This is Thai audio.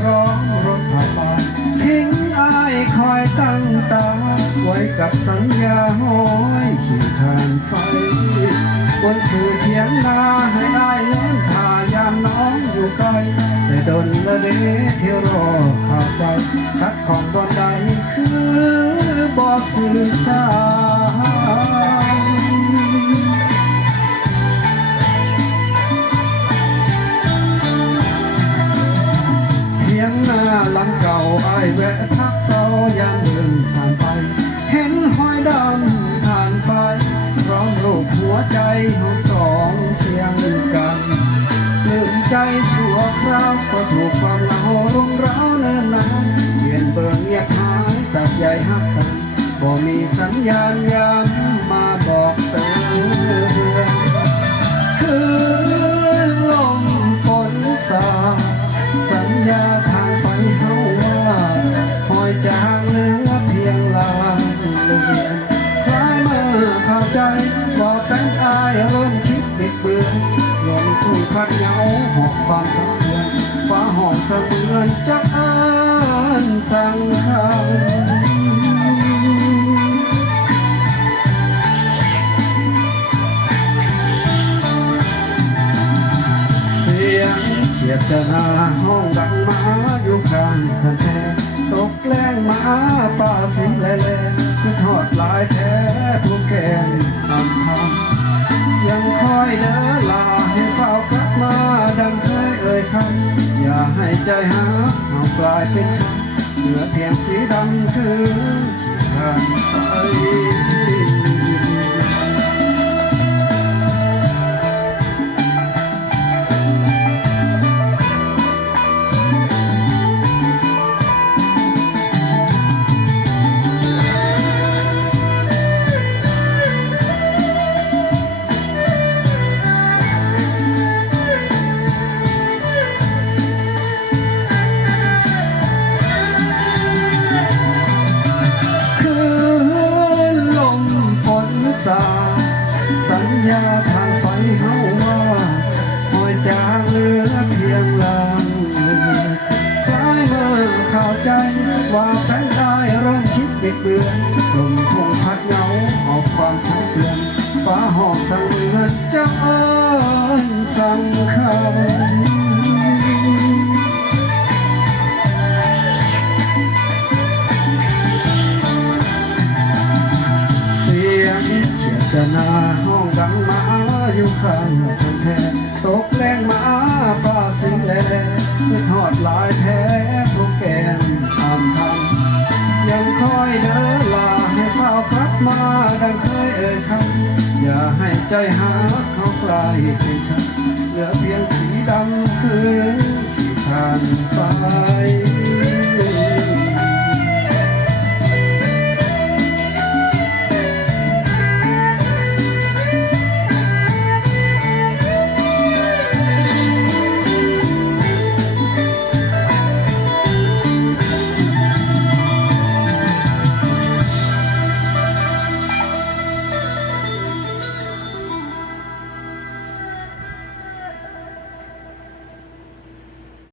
พร้อมรถผ่านไปทิ้งอายคอยตั้งตาไว้กับสัญญาห้อยขี่ทางไฟบนสื่อเทียงนาให้ได้เล่นทายามน้องอยู่ไกลแต่ดนละเดเที่ยวรอข่าวใจทักของบนใดคือบอกสื่อสารเทียงนาหลังเก่าไอแวะทักเศร้ายามเดินผ่านไปเห็นห้อยดำผ่านไปร้องรูปหัวใจเขาสองเคียงกันลืมใจชั่วคราวก็ถูกความเหงารุมเร้าเนิ่นนานเปลี่ยนเบิ่งเงียบหายตัดใหญ่หักกันบ่มีสัญญาณย้ำมาบอกเตือนคือลมฝนสาสัญญาทางไฟเฮาว่าคอยจางเหลือเพียงลางเลือนคล้ายเมื่อเข้าใจว่าแฟนอายเริ่มคิดบิดเบือนหล่นทุ่งพัดเหงาหอบความสะเทือนฟ้าห้องเสมือนจะอ่านสั่งคเสียดจะหาห้องดังมาอยู่ข้างคันแท้ตกแกล้งมาป่าสิงแล่คือทอดลายแท้ผู้แก่ทำยังคอยเดินลาให้เฝ้ากลับมาดังเคยเอ่ยคำอย่าให้ใจหาเอากลายเป็นฉันเหลือเพียงสีดำคือทางไปสัญญาทางไฟเฮาว่าคอยจางเหลือเพียงลางคล้ายเมื่อเข้าใจว่าแฟนอายเริ่มคิดบิดเบือนลมทุ่งพัดเหงาหอบความช้ำเตือนฟ้าห้องสั่งเรือนจะเอิ้นสั่งคำจะหน้าห้องดังมาอยู่ข้างทางแท้ตกแรงมาฟ้าสิงแลคือทอดลายแท้พวกแกมทำยังคอยเดินลาให้เฝ้ากลับมาดังเคยเอ่ยคำอย่าให้ใจหาเขากลายเป็นฉันเหลือเพียงสีดำคือที่ทางไป